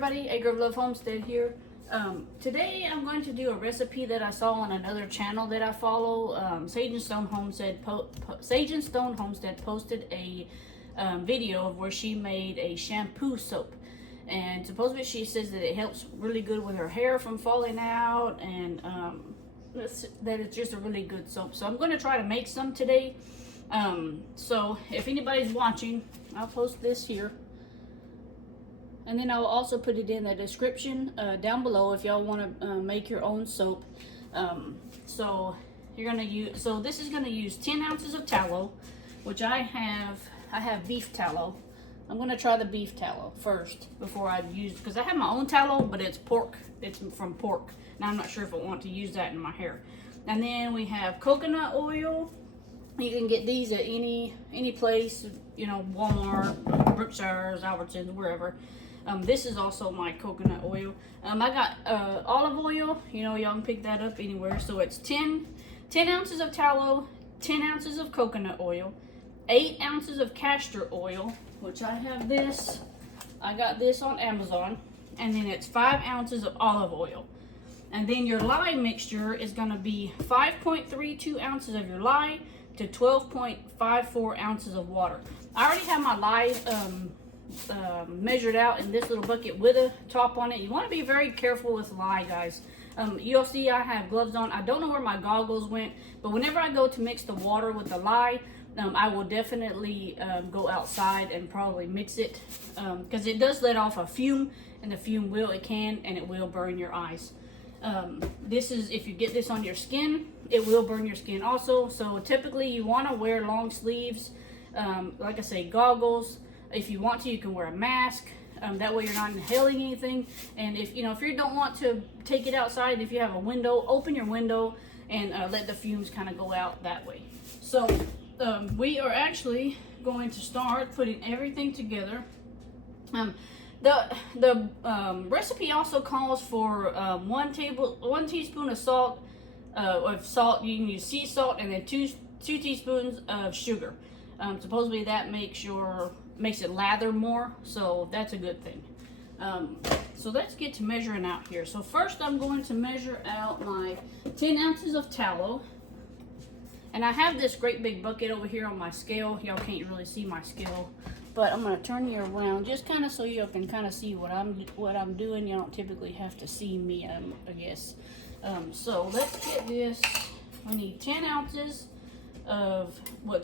everybody, A Grove Love Homestead here. Today I'm going to do a recipe that I saw on another channel that I follow. Sage and Stone Homestead posted a video of where she made a shampoo soap, and supposedly she says that it helps really good with her hair from falling out, and that it's just a really good soap. So I'm going to try to make some today. So if anybody's watching, I'll post this here. And then I'll also put it in the description down below if y'all want to make your own soap. So you're gonna use. So this is gonna use 10 ounces of tallow, which I have beef tallow. I'm gonna try the beef tallow first before I use, because I have my own tallow, but it's pork. It's from pork. Now I'm not sure if I want to use that in my hair. And then we have coconut oil. You can get these at any place, you know, Walmart, Brookshire's, Albertsons, wherever. This is also my coconut oil. I got olive oil. You know, y'all can pick that up anywhere. So it's 10 ounces of tallow, 10 ounces of coconut oil, 8 ounces of castor oil, which I have this. I got this on Amazon. And then it's 5 ounces of olive oil. And then your lye mixture is going to be 5.32 ounces of your lye to 12.54 ounces of water. I already have my lye measured out in this little bucket with a top on it. You want to be very careful with lye, guys. You'll see I have gloves on. I don't know where my goggles went, but whenever I go to mix the water with the lye, I will definitely go outside and probably mix it, because it does let off a fume, and the fume will burn your eyes. This is, if you get this on your skin, it will burn your skin also. So typically you want to wear long sleeves, like I say, goggles. If you want to, you can wear a mask. That way you're not inhaling anything. And if you don't want to take it outside, if you have a window, open your window and let the fumes kind of go out that way. So we are actually going to start putting everything together. The recipe also calls for 1 teaspoon of salt. You can use sea salt, and then two teaspoons of sugar. Supposedly that makes it lather more, so that's a good thing. So let's get to measuring out here. So first I'm going to measure out my 10 ounces of tallow. And I have this great big bucket over here on my scale. Y'all can't really see my scale, but I'm going to turn you around just kind of so you can kind of see what I'm doing. You don't typically have to see me, I guess. So let's get this. We need 10 ounces of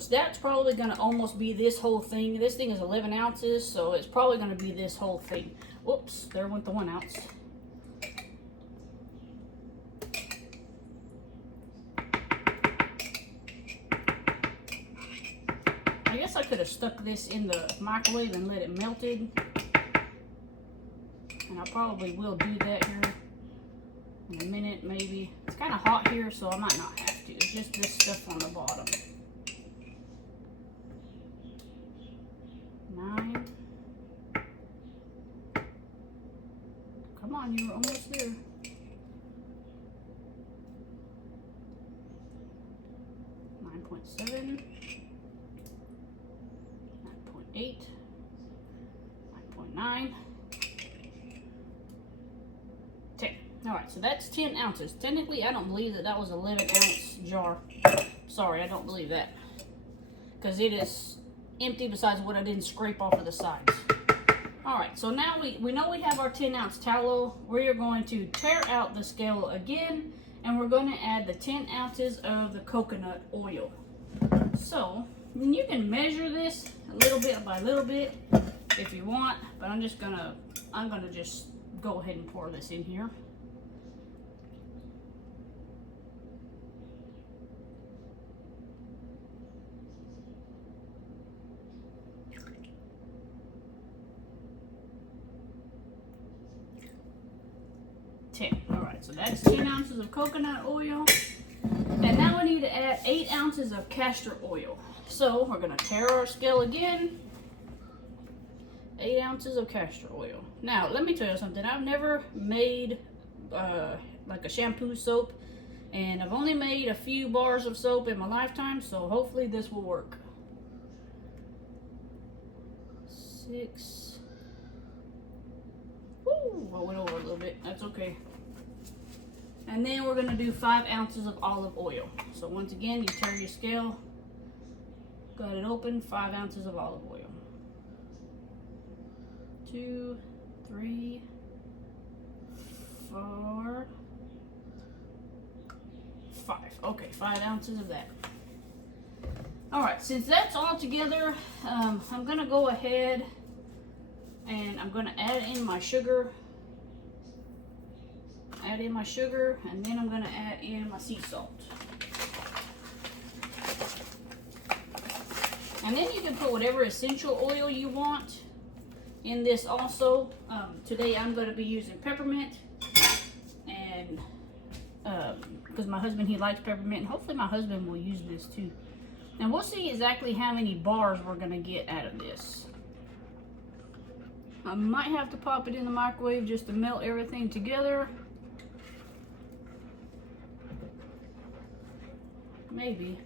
that's probably going to almost be this whole thing. This thing is 11 ounces, so it's probably going to be this whole thing. Whoops, there went the 1 ounce. I guess I could have stuck this in the microwave and let it melted, and I probably will do that here in a minute, maybe. It's kind of hot here, so I might not have to. It's just this stuff on the bottom. 9. Come on, you're almost there. 9.7. 9.8. 9.9. 10. Alright, so that's 10 ounces. Technically, I don't believe that was an 11 ounce jar. Sorry, I don't believe that, because it is empty besides what I didn't scrape off of the sides. Alright, so now we know we have our 10 ounce tallow. We are going to tear out the scale again, and we're going to add the 10 ounces of the coconut oil. So then you can measure this a little bit by little bit if you want, but I'm gonna just go ahead and pour this in here. Alright, so that's 10 ounces of coconut oil. And now we need to add 8 ounces of castor oil. So we're going to tear our scale again. 8 ounces of castor oil. Now, let me tell you something. I've never made like a shampoo soap. And I've only made a few bars of soap in my lifetime. So hopefully this will work. 6. Woo! little bit. That's okay. And then we're gonna do 5 ounces of olive oil. So once again, you turn your scale, got it open, 5 ounces of olive oil. 2, 3, 4, 5. Okay, 5 ounces of that. All right, since that's all together, I'm gonna go ahead and I'm gonna add in my sugar. Add in my sugar, and then I'm gonna add in my sea salt. And then you can put whatever essential oil you want in this also. Today I'm gonna be using peppermint, and because my husband, he likes peppermint, and hopefully my husband will use this too. And we'll see exactly how many bars we're gonna get out of this. I might have to pop it in the microwave just to melt everything together. Maybe.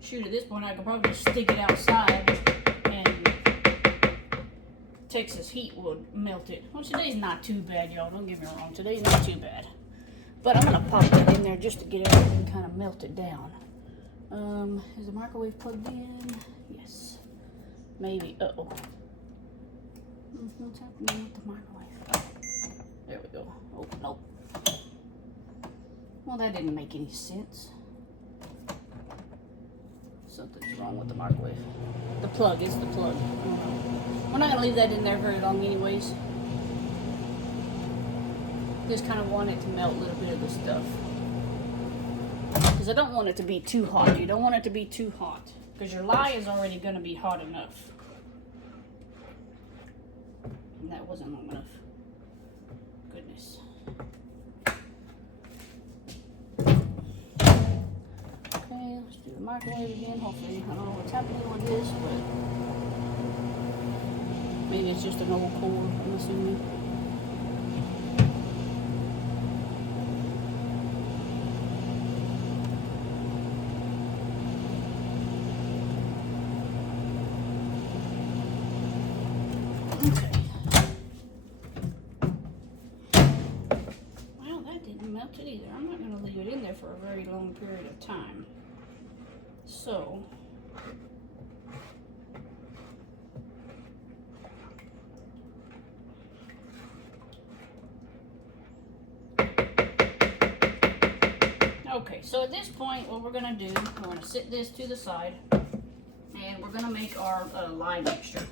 Shoot, at this point I could probably just stick it outside and Texas heat would melt it. Well, today's not too bad, y'all. Don't get me wrong. Today's not too bad. But I'm gonna pop that in there just to get everything kind of melted down. Is the microwave plugged in? Yes. Maybe. Uh-oh. What's happening with the microwave? There we go. Oh, nope. Well, that didn't make any sense. Something's wrong with the microwave. The plug is the plug. We're not gonna leave that in there very long anyways. Just kind of want it to melt a little bit of the stuff. Because I don't want it to be too hot. You don't want it to be too hot. Because your lye is already gonna be hot enough. And that wasn't long enough. Goodness. Okay, let's do the microwave again. Hopefully, I don't know what's happening with this, but maybe it's just an old cord, I'm assuming. Okay. Well, that didn't melt it either. I'm not going to leave it in there for a very long period of time. So, okay, so at this point, what we're going to do, we're going to sit this to the side, and we're going to make our lye mixture.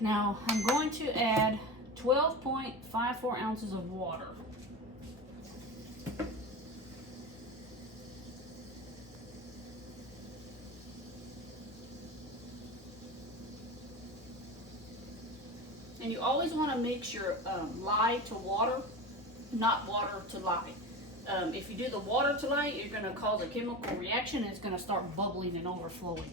Now, I'm going to add 12.54 ounces of water. And you always want to mix your lye to water, not water to lye. If you do the water to lye, you're going to cause a chemical reaction and it's going to start bubbling and overflowing.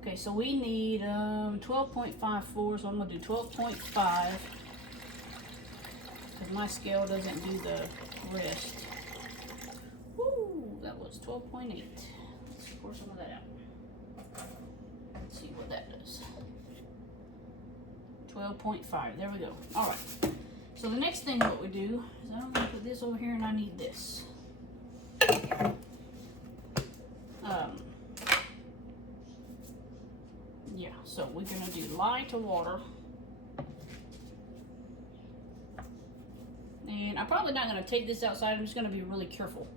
Okay, so we need 12.54, so I'm going to do 12.5 because my scale doesn't do the rest. Woo, that was 12.8. Let's pour some of that out. Let's see what that does. 12.5, there we go. All right, so the next thing what we do is I'm going to put this over here and I need this. Yeah, so we're going to do lye to water. And I'm probably not going to take this outside. I'm just going to be really careful.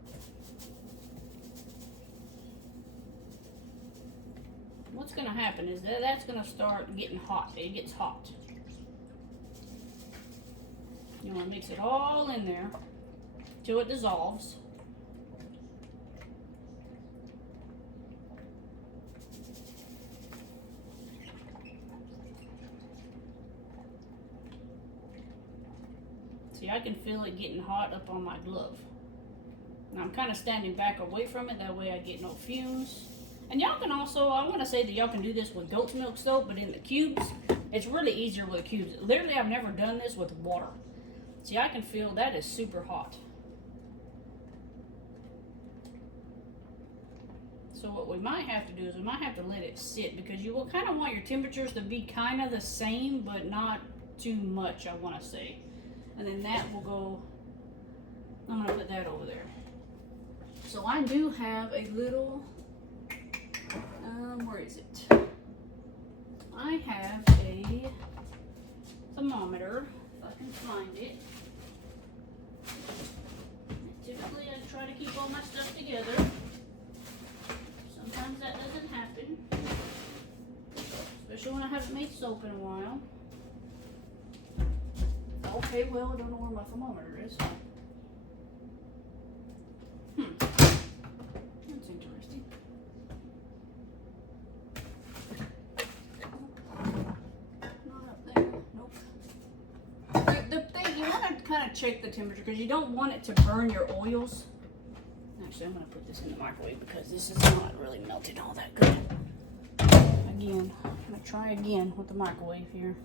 What's going to happen is that that's going to start getting hot. It gets hot. You want to mix it all in there till it dissolves. See, I can feel it getting hot up on my glove. And I'm kind of standing back away from it, that way I get no fumes. And y'all can also, I want to say that y'all can do this with goat's milk soap, but in the cubes, it's really easier with cubes. Literally, I've never done this with water. See, I can feel that is super hot. So what we might have to do is we might have to let it sit because you will kind of want your temperatures to be kind of the same, but not too much, I want to say. And then that will go, I'm going to put that over there. So I do have a little, where is it? I have a thermometer, if I can find it. Typically I try to keep all my stuff together. Sometimes that doesn't happen. Especially when I haven't made soap in a while. Okay, well, I don't know where my thermometer is. That's interesting. Not up there. Nope. The thing, you want to kind of check the temperature because you don't want it to burn your oils. Actually, I'm going to put this in the microwave because this is not really melted all that good. Again, I'm going to try again with the microwave here.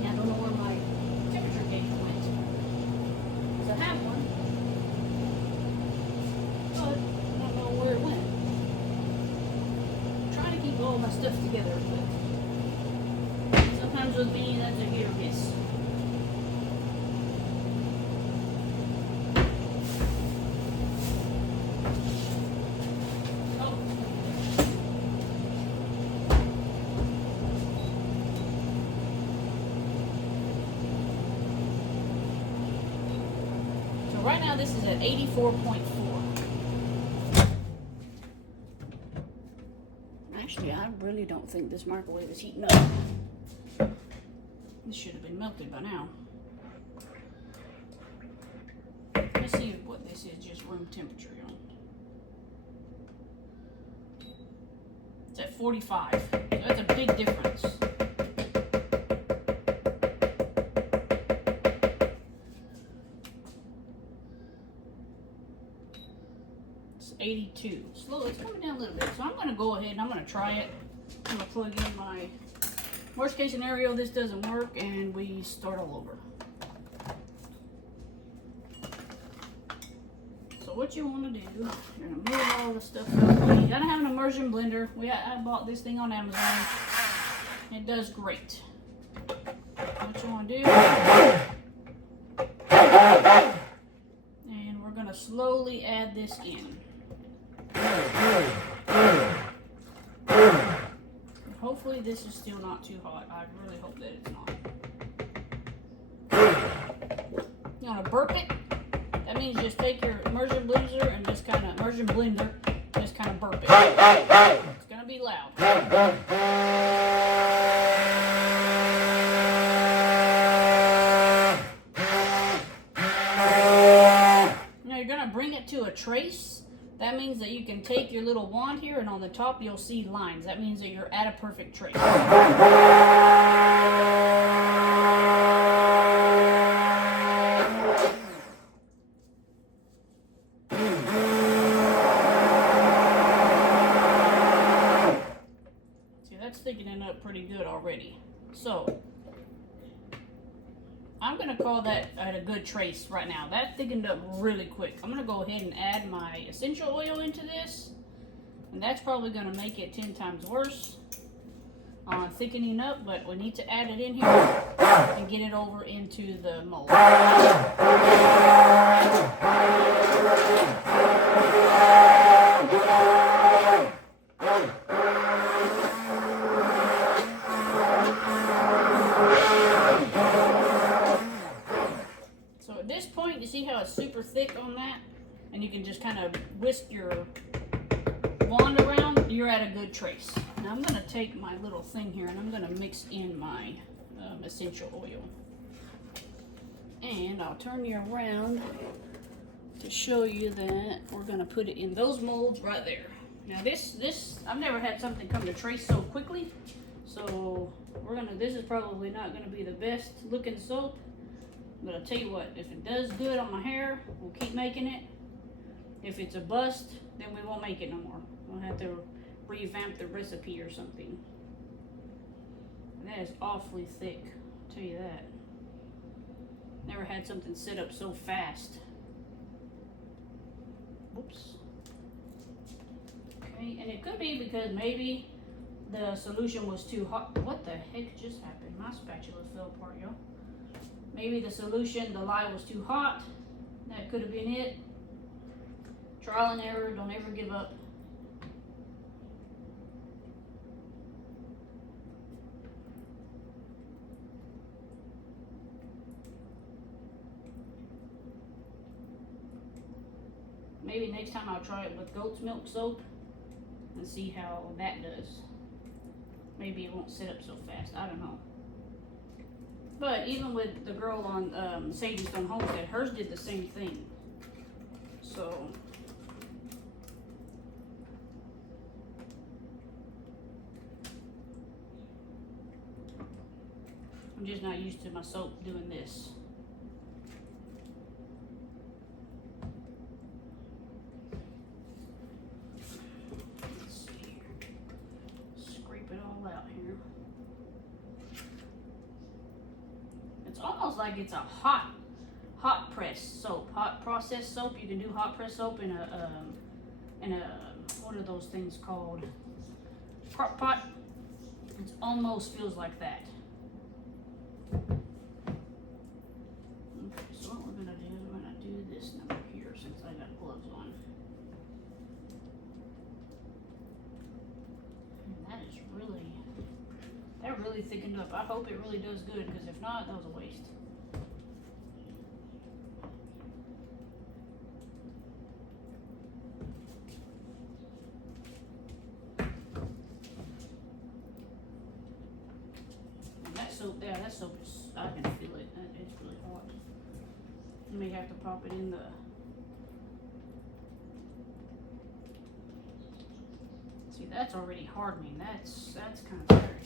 Yeah, I don't know where my temperature gauge went. Because I have one. But I don't know where it went. I'm trying to keep all my stuff together, but sometimes with me, that's a hit or miss. Right now this is at 84.4. Actually, I really don't think this microwave is heating up. This should have been melted by now. Let's see what this is, just room temperature on. It's at 45. So that's a big difference. 82. Slow, it's coming down a little bit. So I'm going to go ahead and I'm going to try it. I'm going to plug in my worst case scenario. This doesn't work and we start all over. So what you want to do, you're going to move all the stuff out. You got to have an immersion blender. I bought this thing on Amazon. It does great. What you want to do, and we're going to slowly add this in. Hopefully this is still not too hot. I really hope that it's not. You want to burp it? That means just take your immersion blender and just kind of burp it. It's going to be loud. Now you're going to bring it to a trace. That means that you can take your little wand here and on the top you'll see lines. That means that you're at a perfect trace. See, that's thickening up pretty good already. So, I'm going to call that at a good trace right now. That thickened up really quick. I'm going to go ahead and add my essential oil into this. And that's probably going to make it 10 times worse on thickening up. But we need to add it in here and get it over into the mold. You see how it's super thick on that? And you can just kind of whisk your wand around. You're at a good trace. Now I'm going to take my little thing here and I'm going to mix in my essential oil. And I'll turn you around to show you that we're going to put it in those molds right there. Now this I've never had something come to trace so quickly. So this is probably not going to be the best looking soap. But I'll tell you what, if it does good on my hair, we'll keep making it. If it's a bust, then we won't make it no more. We'll have to revamp the recipe or something. That is awfully thick, I'll tell you that. Never had something set up so fast. Oops. me, and it could be because maybe the solution was too hot. What the heck just happened? My spatula fell apart, y'all. Maybe the solution, the lye was too hot. That could have been it. Trial and error, don't ever give up. Maybe next time I'll try it with goat's milk soap and see how that does. Maybe it won't set up so fast, I don't know. But even with the girl on Sadie Stone Homestead, hers did the same thing. So I'm just not used to my soap doing this. Let's see here. Scrape it all out here. It's almost like it's a hot press soap, hot process soap. You can do hot press soap in a what are those things called? Crock pot. It almost feels like that. Okay, so what we're gonna do this number here since I got gloves on. And that really thickened up. I hope it really does good, because if not, that was a waste. That soap is, I can feel it. It's really hot. You may have to pop it in the. See, that's already hardening. That's kind of scary.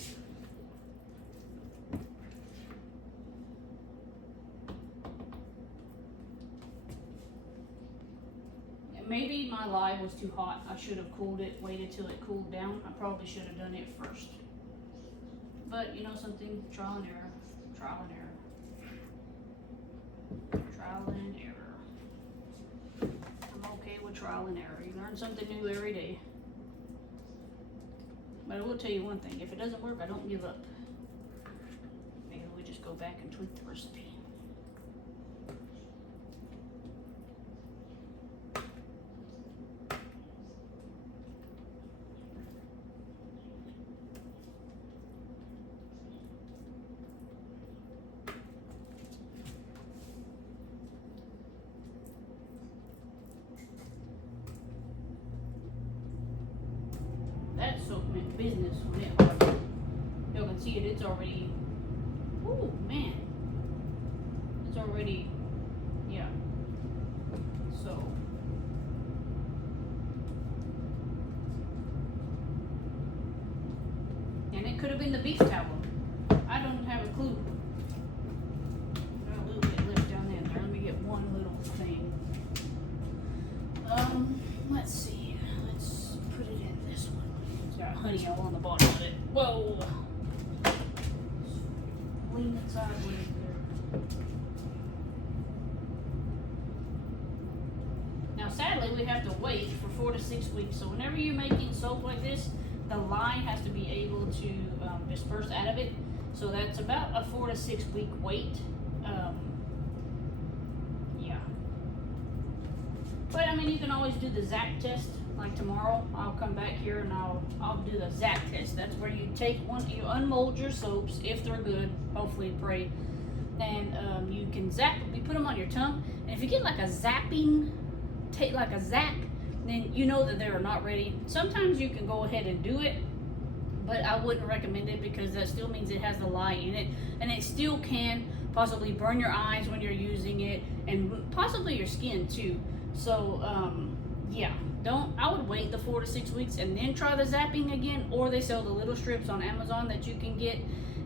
And maybe my lye was too hot. I should have cooled it, waited till it cooled down. I probably should have done it first. But you know something, trial and error, trial and error, trial and error. I'm okay with trial and error. You learn something new every day. But I will tell you one thing, if it doesn't work, I don't give up. Maybe we just go back and tweak the recipe. That soap meant business when it hardened. You can see it, it's already, ooh, man. It's already, yeah. So. And it could have been the beef towel. I don't have a clue. Got a little bit left down there. Let me get one little thing. Let's see. Let's put it in this one. It's got honey all on the bottom of it. Whoa! Lean it sideways there. Now, sadly, we have to wait for 4 to 6 weeks. So whenever you're making soap like this, the lye has to be able to disperse out of it. So that's about a 4 to 6 week wait. Yeah. But I mean, you can always do the ZAC test. Like tomorrow, I'll come back here and I'll do the ZAC test. That's where you take you unmold your soaps if they're good. Hopefully, pray, and you can zap. You put them on your tongue, and if you get like a zapping, like a zap, then you know that they're not ready. Sometimes you can go ahead and do it, but I wouldn't recommend it because that still means it has the lye in it, and it still can possibly burn your eyes when you're using it, and possibly your skin too. So yeah, I would wait the 4 to 6 weeks and then try the zapping again, or they sell the little strips on Amazon that you can get,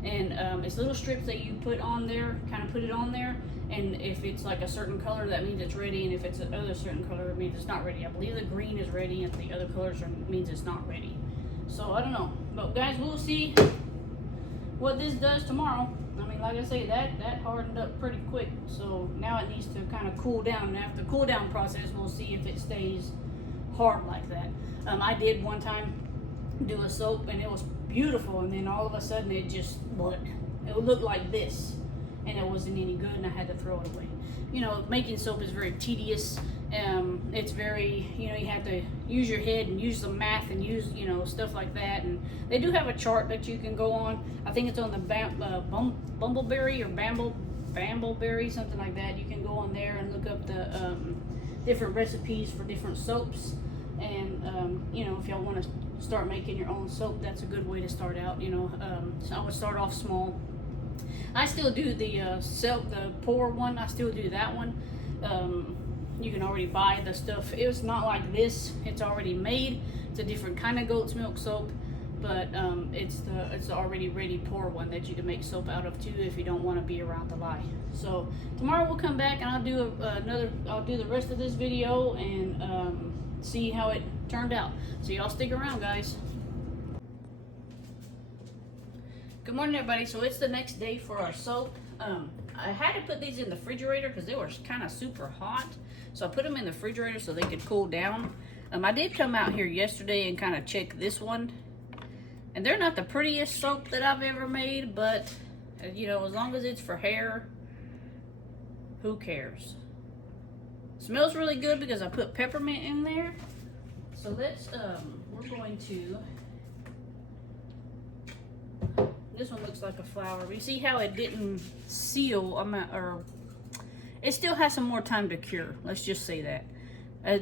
and it's little strips that you put on there, kind of put it on there, and if it's like a certain color, that means it's ready, and if it's another certain color, it means it's not ready. I believe the green is ready and the other colors means it's not ready. So I don't know, but guys, we'll see what this does tomorrow. I mean, like I say, that hardened up pretty quick, so now it needs to kind of cool down, and after the cool down process, we'll see if it stays hard like that. I did one time do a soap and it was beautiful, and then all of a sudden it just, it looked like this, and it wasn't any good, and I had to throw it away. You know, making soap is very tedious. It's very, you know, you have to use your head and use some math and use, you know, stuff like that. And they do have a chart that you can go on. I think it's on the Bumbleberry or Bambleberry, something like that. You can go on there and look up the different recipes for different soaps. And you know, if y'all want to start making your own soap, that's a good way to start out. You know, so I would start off small. I still do the pour one. I still do that one. You can already buy the stuff. It's not like this. It's already made. It's a different kind of goat's milk soap, but it's the already ready pour one that you can make soap out of too if you don't want to be around the lye. So tomorrow we'll come back and I'll do I'll do the rest of this video and see how it turned out. So y'all stick around, guys. Good morning, everybody. So it's the next day for our soap. I had to put these in the refrigerator because they were kind of super hot. So I put them in the refrigerator so they could cool down. I did come out here yesterday and kind of check this one. And they're not the prettiest soap that I've ever made, but you know, as long as it's for hair, who cares? Smells really good because I put peppermint in there. So let's, we're going to, this one looks like a flower. You see how it didn't seal, or it still has some more time to cure. Let's just say that.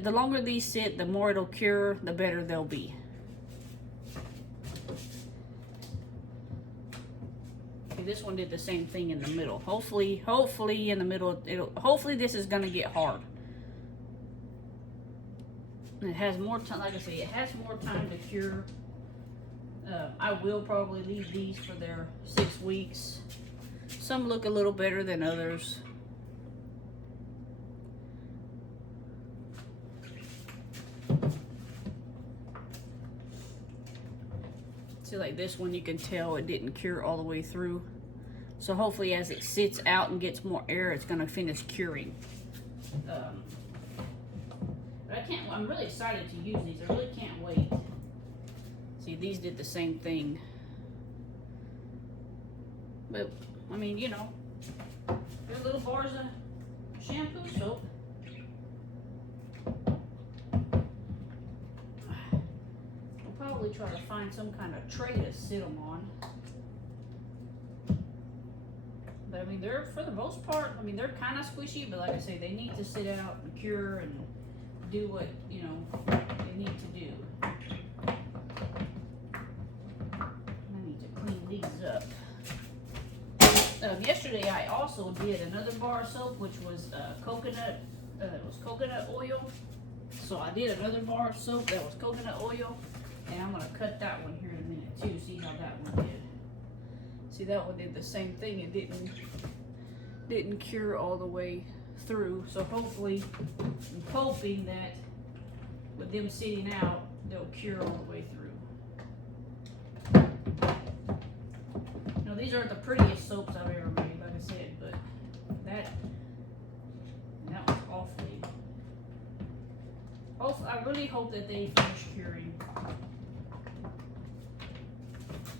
The longer these sit, the more it'll cure, the better they'll be. Okay, this one did the same thing in the middle. Hopefully in the middle, hopefully this is gonna get hard. And it has more time, like I say, it has more time to cure. I will probably leave these for their 6 weeks. Some look a little better than others. See, like this one, you can tell it didn't cure all the way through. So hopefully as it sits out and gets more air, it's gonna finish curing. But I'm really excited to use these. I really can't wait. See, these did the same thing. But, I mean, you know, they're little bars of shampoo soap. We'll probably try to find some kind of tray to sit them on. But, I mean, they're, for the most part, I mean, they're kind of squishy, but like I say, they need to sit out and cure and do what, you know, they need to do. Up. Yesterday I also did another bar of soap, which was coconut. It was coconut oil. So I did another bar of soap that was coconut oil, and I'm gonna cut that one here in a minute too. See how that one did. See, that one did the same thing. It didn't cure all the way through. So hopefully, I'm hoping that with them sitting out, they'll cure all the way through. These aren't the prettiest soaps I've ever made, like I said, but that was awfully. Also, I really hope that they finish curing.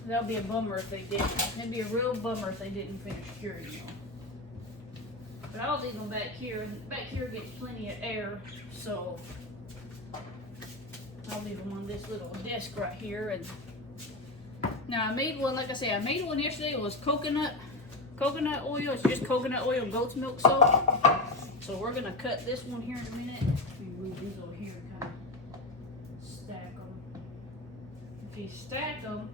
That would be a bummer if they didn't. It'd be a real bummer if they didn't finish curing, though. But I'll leave them back here, and back here gets plenty of air, so I'll leave them on this little desk right here. And now I made one, like I say, I made one yesterday. It was coconut oil. It's just coconut oil, goat's milk soap. So we're gonna cut this one here in a minute. Let me move these over here and kind of stack them. If you stack them,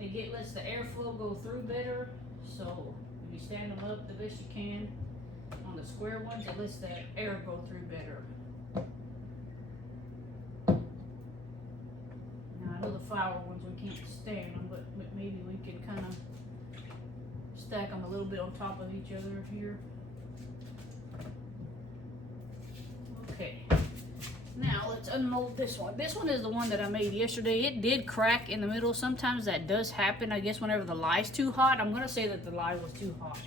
it lets the airflow go through better. So if you stand them up the best you can on the square ones, it lets the air go through better. The flower ones we can't stand them, but maybe we can kind of stack them a little bit on top of each other here. Okay, now let's unmold this one. This one is the one that I made yesterday. It did crack in the middle. Sometimes that does happen, I guess, whenever the lye's too hot. I'm gonna say that the lye was too hot,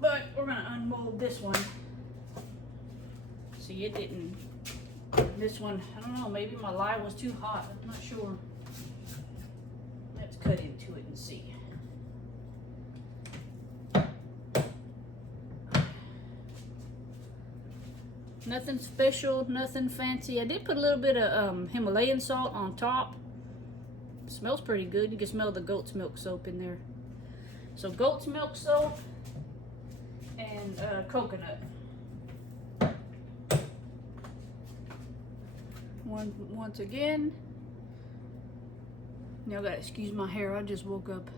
but we're gonna unmold this one. See, it didn't This one, I don't know, maybe my lye was too hot. I'm not sure. Let's cut into it and see. Nothing special, nothing fancy. I did put a little bit of Himalayan salt on top. It smells pretty good. You can smell the goat's milk soap in there. So goat's milk soap and coconut. Once again, y'all gotta excuse my hair, I just woke up.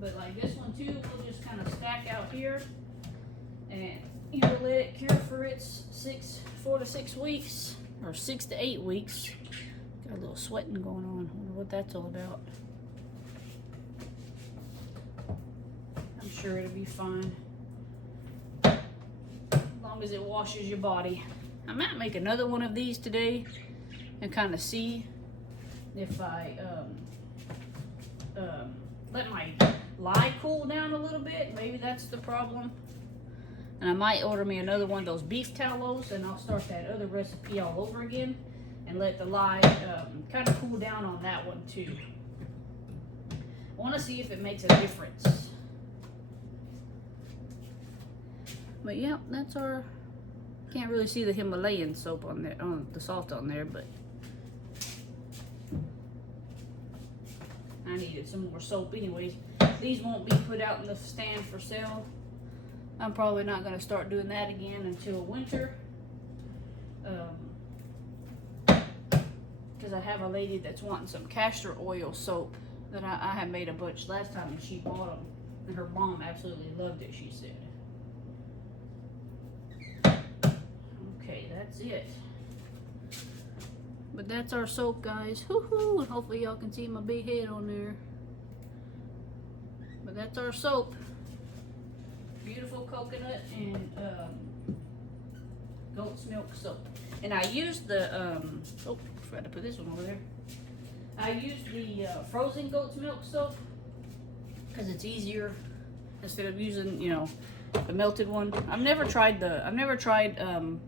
But like this one too, we'll just kind of stack out here, and you'll let it cure for its 4 to 6 weeks, or 6 to 8 weeks. Got a little sweating going on. I wonder what that's all about. I'm sure it'll be fine, as long as it washes your body. I might make another one of these today and kind of see if I let my lye cool down a little bit. Maybe that's the problem. And I might order me another one of those beef tallows, and I'll start that other recipe all over again and let the lye kind of cool down on that one too. I want to see if it makes a difference. But yeah, that's our... Can't really see the Himalayan soap on there, on the salt on there, but I needed some more soap anyways. These won't be put out in the stand for sale. I'm probably not going to start doing that again until winter, because I have a lady that's wanting some castor oil soap that I had made a bunch last time, and she bought them, and her mom absolutely loved it, she said. Okay, that's it. But that's our soap, guys. Hoo-hoo! And hopefully y'all can see my big head on there. But that's our soap. Beautiful coconut and goat's milk soap. And I used the, oh, forgot to put this one over there. I used the frozen goat's milk soap because it's easier instead of using, you know, the melted one. I've never tried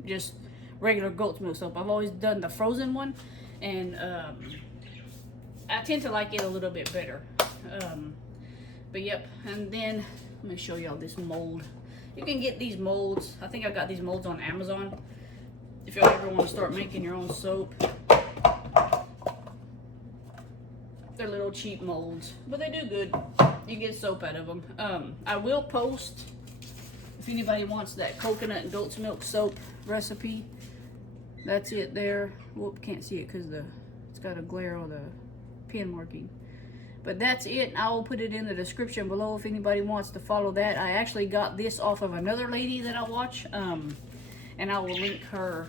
just regular goat's milk soap. I've always done the frozen one, and I tend to like it a little bit better. But yep, and then let me show y'all this mold. You can get these molds. I think I got these molds on Amazon. If y'all ever want to start making your own soap, they're little cheap molds, but they do good. You get soap out of them. I will post, if anybody wants that coconut and goat's milk soap recipe. That's it there. Whoop, can't see it because it's got a glare on the pin marking. But that's it. I will put it in the description below if anybody wants to follow that. I actually got this off of another lady that I watch, and I will link her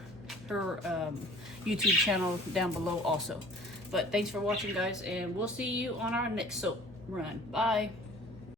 YouTube channel down below also. But thanks for watching, guys, and we'll see you on our next soap run. Bye.